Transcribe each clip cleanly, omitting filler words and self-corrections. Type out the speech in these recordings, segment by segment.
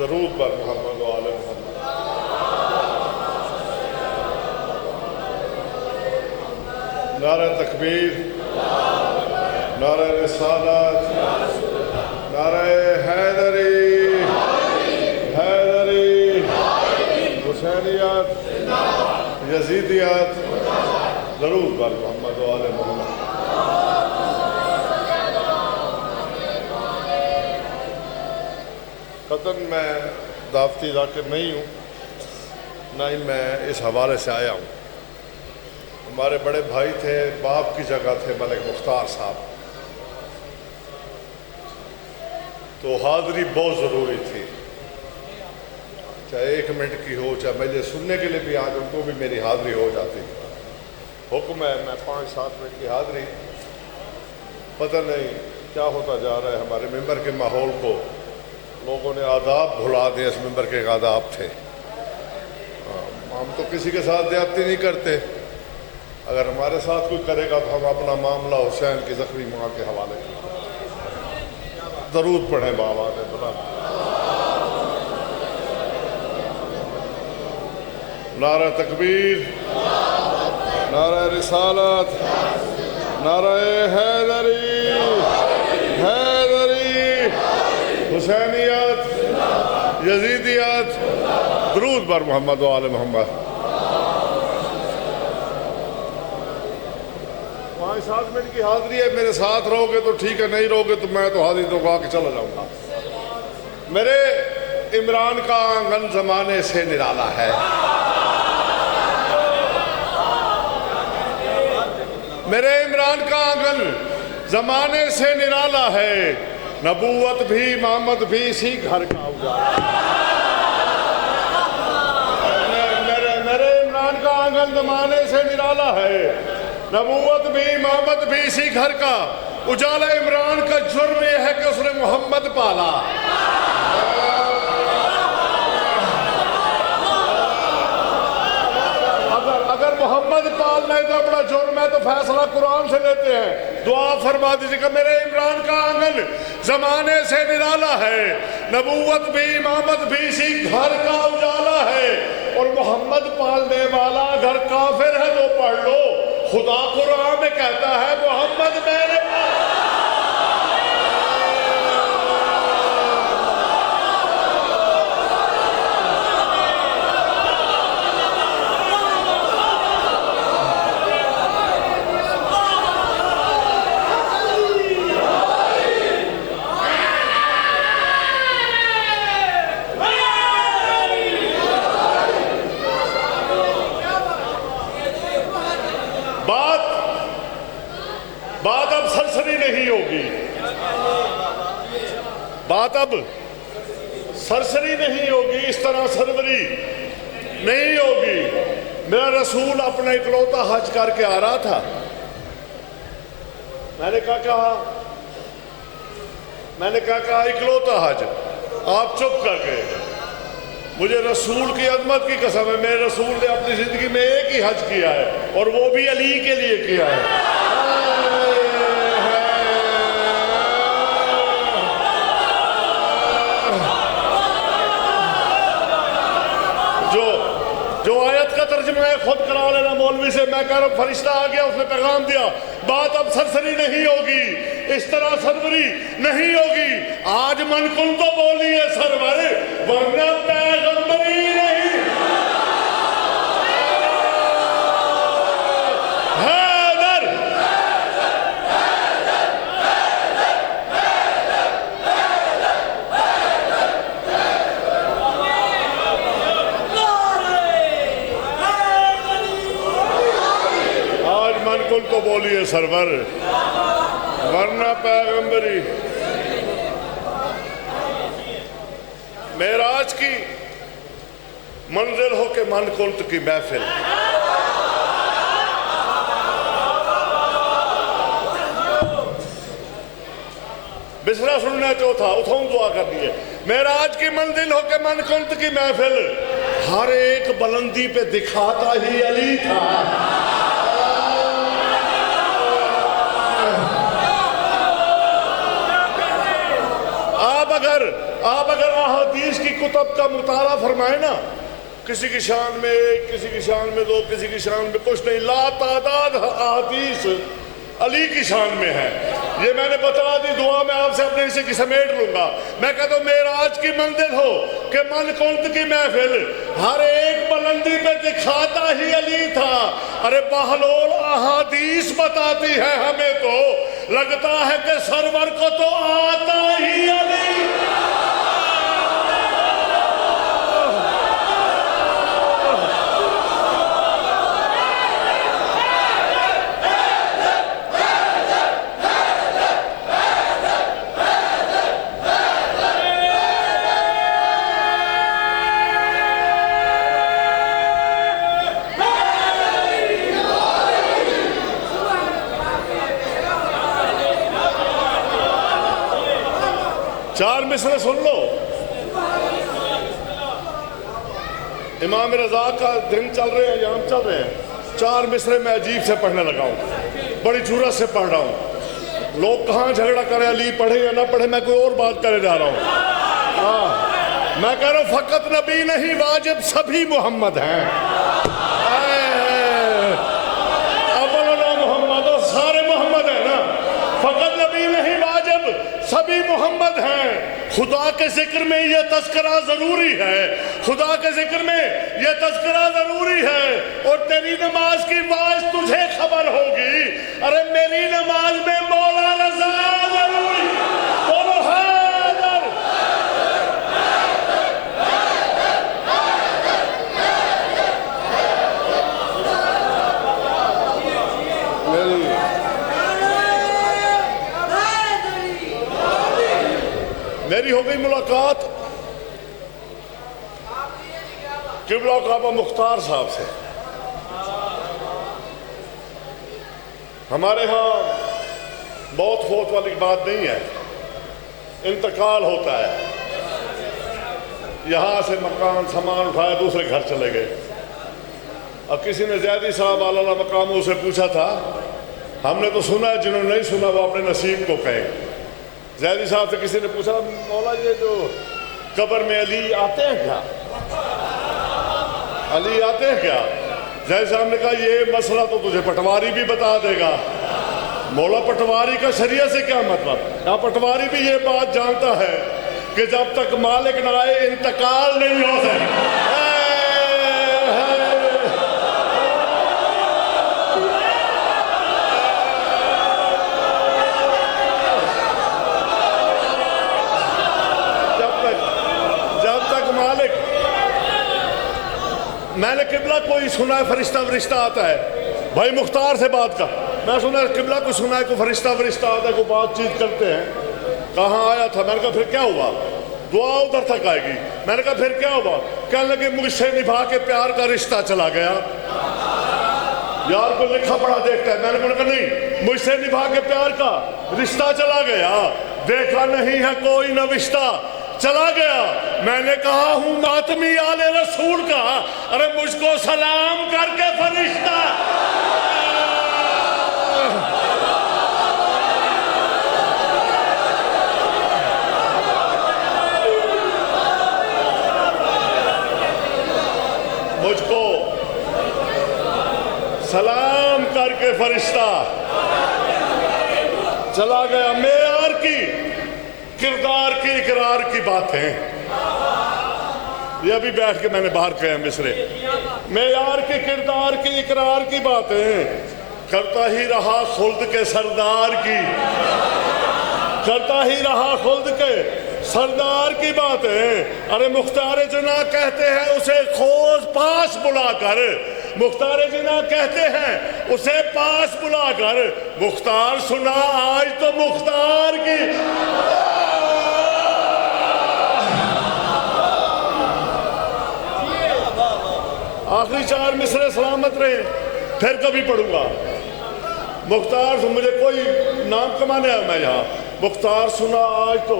दरूद पर मोहम्मद व आले मोहम्मद। नारा तकबीर, नारा रिसालत, नारा हैदरी, हैदरी, हुसैनियत, यजीदियत, दरूद पर मोहम्मद व आले मोहम्मद। कतन मैं दावती जाकिर नहीं हूँ, ना ही मैं इस हवाले से आया हूँ। हमारे बड़े भाई थे, बाप की जगह थे मलिक मुख्तार साहब, तो हाज़री बहुत ज़रूरी थी, चाहे 1 मिनट की हो, चाहे मैं सुनने के लिए भी आ जाऊँ तो भी मेरी हाज़री हो जाती। हुक्म है, मैं 5-7 मिनट की हाज़री, पता नहीं क्या होता जा रहा है हमारे मेंबर के माहौल को, लोगों ने आदाब भुला दिए। इस मेंबर के आदाब थे, हम तो किसी के साथ ज्यादती नहीं करते, अगर हमारे साथ कोई करेगा तो हम अपना मामला हुसैन की जख्मी माँ के हवाले करें। दरूद पढ़े बाबा ने बोला। नारा तकबीर, नारा रिसालत, नारा हैदरी, हैदरी, हुसैनियत, यजीदियत, दरूद पर मोहम्मद व आले मोहम्मद। 5-7 मिनट की हाज़री है, मेरे साथ रहोगे तो ठीक है, नहीं रहोगे तो मैं तो हाज़री दोगा के चला जाऊंगा। मेरे इमरान का आंगन जमाने से निराला है, मेरे इमरान का आंगन जमाने से निराला है, नबूवत भी इमामत भी इसी घर का उजाला। मेरे इमरान का आंगन जमाने से निराला है, नबूवत भी इमामत भी इसी घर का उजाला। इमरान का जुर्म यह है कि उसने मोहम्मद पाला। अगर मोहम्मद पाल नहीं तो अपना जुर्म है, तो फैसला कुरान से लेते हैं। दुआ फरमा दीजिएगा, मेरे इमरान का आंगन जमाने से निराला है, नबूवत भी इमामत भी इसी घर का उजाला है। और मोहम्मद पालने वाला अगर काफिर है तो पढ़ लो, खुदा कुरान में कहता है मोहम्मद मेरे बात अब सरसरी नहीं होगी, बात अब सरसरी नहीं होगी, इस तरह सरवरी नहीं होगी। मेरा रसूल अपना इकलौता हज करके आ रहा था, मैंने कहा इकलौता हज, आप चुप कर गए। मुझे रसूल की अजमत की कसम है, मेरे रसूल ने अपनी जिंदगी में एक ही हज किया है और वो भी अली के लिए किया है। जो आयत का तर्जुमा है खुद करा लेना मौलवी से, मैं कह रहा हूं फरिश्ता आ गया, उसने पैगाम दिया। बात अब सरसरी नहीं होगी, इस तरह सरवरी नहीं होगी। आज मन कुल तो बोलिए सरवर, वरना पैगंबरी नहीं। हैदर, तो बोलिए सरवर, वरना पैगंबरी। मेराज की मंजिल हो के मन कुल्त की महफिल, बिसरा सुनना चौथा उठाऊं दुआ करनी है। मेराज की मंजिल हो के मन कुल्त की महफिल, हर एक बुलंदी पे दिखाता ही अली था। आप अगर अहादीस की कुतब का मुताला फरमाए ना, किसी की शान में एक, किसी की शान में दो, किसी की शान में कुछ नहीं, ला तादाद अहादीस अली की शान में है। ये मैंने बता दी, दुआ में आपसे अपने हिस्से की समेट लूंगा। मैं कहता हूँ मेराज की मंजिल हो कि मन कुंत की महफिल, हर एक बुलंदी पे दिखाता ही अली था। अरे बहलोल अहादीस बताती है हमें, तो लगता है कि सरवर को तो आता ही अली। चार मिसरे सुन लो। इमाम रजा का दिन चल रहे हैं, याम चल रहे हैं। चार मिसरे मैं अजीब से पढ़ने लगा हूँ, बड़ी जरूरत से पढ़ रहा हूँ। लोग कहाँ झगड़ा करें, अली पढ़े या ना पढ़े, मैं कोई और बात करे जा रहा हूँ। हाँ, मैं कह रहा हूँ फकत नबी नहीं वाजिब सभी मोहम्मद हैं। अव्वल मोहम्मद, और सारे मोहम्मद है ना। फकत नबी नहीं वाजिब सभी मोहम्मद हैं। खुदा के जिक्र में यह तस्करा जरूरी है, खुदा के जिक्र में यह तस्करा जरूरी है। और तेरी नमाज की वाज तुझे खबर होगी। अरे मेरी नमाज में मौला रज़ा जरूरी, बोलो हाज़िर। मेरी हो गई मुलाकात किबला काबा मुख्तार साहब से। हमारे यहाँ बहुत फोत वाली बात नहीं है, इंतकाल होता है। यहाँ से मकान सामान उठाया, दूसरे घर चले गए। अब किसी ने ज़ैदी साहब आला मकामों से पूछा था, हमने तो सुना है, जिन्होंने नहीं सुना वो अपने नसीब को कहें। ज़ैदी साहब से किसी ने पूछा, मौला ये जो कब्र में अली आते हैं क्या, अली आते हैं क्या? ज़ैदी साहब ने कहा ये मसला तो तुझे पटवारी भी बता देगा। मौला पटवारी का शरीयत से क्या मतलब? या पटवारी भी ये बात जानता है कि जब तक मालिक ना आए इंतकाल नहीं हो सकता। मैंने किबला कोई सुना है फरिश्ता वरिश्ता आता है, भाई मुख्तार से बात कर। मैं सुना किबला को सुना है, कोई फरिश्ता वरिश्ता आता है, कोई बातचीत करते हैं। कहाँ आया था? मैंने कहा फिर क्या हुआ? दुआ उधर तक आएगी। मैंने कहा फिर क्या हुआ? कहने लगे मुझसे निभा के प्यार का रिश्ता चला गया। यार को लिखा पढ़ा देखता है। मैंने कहा नहीं, मुझसे निभा के प्यार का रिश्ता चला गया, देखा नहीं है कोई नविश्ता चला गया। मैंने कहा हूं मातमी आले रसूल का, अरे मुझको सलाम करके फरिश्ता। मुझको सलाम करके फरिश्ता चला गया। मेयार की, किरदार की, इकरार की बातें ये अभी बैठ के मैंने बाहर कहे मिसरे। मेयार के, किरदार की, इकरार की बातें करता ही रहा खुल्द के सरदार की, करता ही रहा खुल्द के सरदार की बातें। अरे मुख्तार जिना कहते हैं उसे खोज पास बुलाकर, मुख्तार जिना कहते हैं उसे पास बुलाकर। मुख्तार सुना आज तो मुख्तार की। आखिरी चार मिसरे सलामत रहे, फिर कभी पढ़ूंगा। मुख्तार से मुझे कोई नाम कमाने आया मैं यहाँ। मुख्तार सुना आज तो,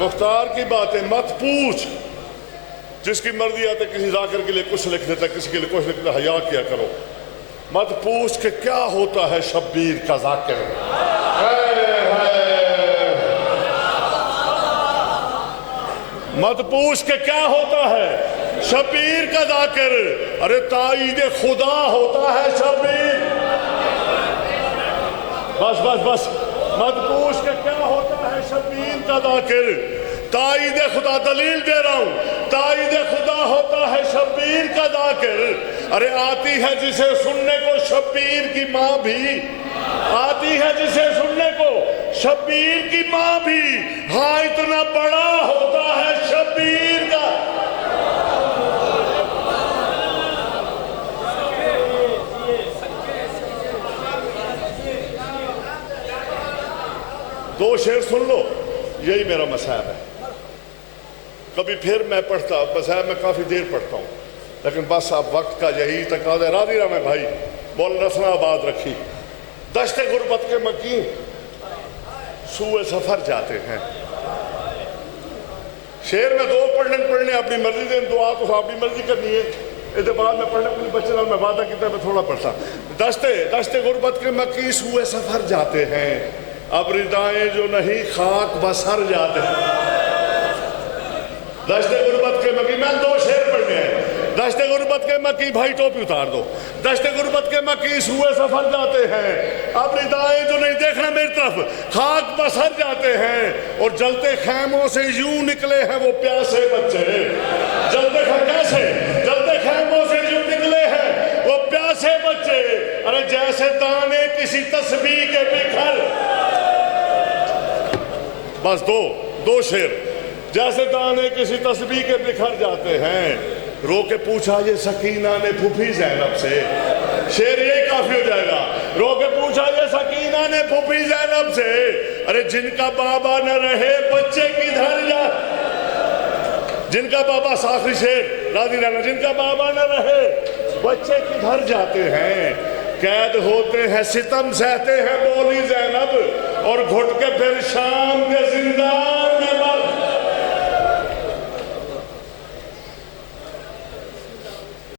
मुख्तार की बातें मत पूछ। जिसकी मर्जी आते किसी जाकर के लिए कुछ लिख देता, किसी के लिए कुछ लिख देता। हया किया करो, मत पूछ के क्या होता है शब्बीर का जाकिर। मत पूछ के क्या होता है शबीर का जाकिर, अरे ताईद खुदा होता है शबीर। बस बस बस, मत पूछ के क्या होता है शबीर का जाकिर, ताईद खुदा, दलील दे रहा हूं, ताईद खुदा होता है शबीर का जाकिर। अरे आती है जिसे सुनने को शबीर की माँ भी, आती है जिसे सुनने को शबीर की माँ भी, हाँ इतना बड़ा होता है शबीर का। दो शेर सुन लो, यही मेरा मसायब है। कभी फिर मैं पढ़ता, मसायब में काफी देर पढ़ता हूँ, लेकिन बस अब वक्त का यही तकाज़ा। राजी राम है भाई, बोल रसना आबाद रखी। दश्ते गुर्बत के मकीन सूए सफर जाते हैं। शेर में दो पढ़ने अपनी मर्जी दे, दुआ तो अपनी मर्जी करनी है, इसके बाद में पढ़ने अपने बच्चे नाल मैं वादा किया मैं थोड़ा पढ़ता। दश्ते गुर्बत के मकीन सूए सफर जाते हैं, अब रिदाएं जो नहीं खाक बसर जाते हैं। दश्ते गुर्बत के मकी, मैं दो शेर पढ़ने हैं। दश्ते गुर्बत के मकी, भाई टोपी उतार दो। दश्ते गुर्बत के मकी सूए सफर जाते हैं, अब रिदाएं जो नहीं, देखना मेरी तरफ, खाक बसर जाते हैं। और जलते खैमों से यूं निकले हैं वो प्यासे बच्चे, जलते कैसे, जलते खैमों से यूं निकले हैं वो प्यासे बच्चे। अरे जैसे दाने किसी तस्बीह के बिखर, बस दो शेर, जैसे दाने किसी तस्बीह के बिखर जाते हैं। रो के पूछा ये सकीना ने फूफी जैनब से, शेर ये काफी हो जाएगा। रो के पूछा ये सकीना ने फूफी जैनब से, अरे जिनका बाबा न रहे बच्चे किधर जा, जिनका बाबा, साखी शेर राजी रहना, जिनका बाबा न रहे बच्चे किधर जाते हैं। कैद होते हैं सितम सहते हैं बोली जैनब, और घुट के फिर शाम के जिंदा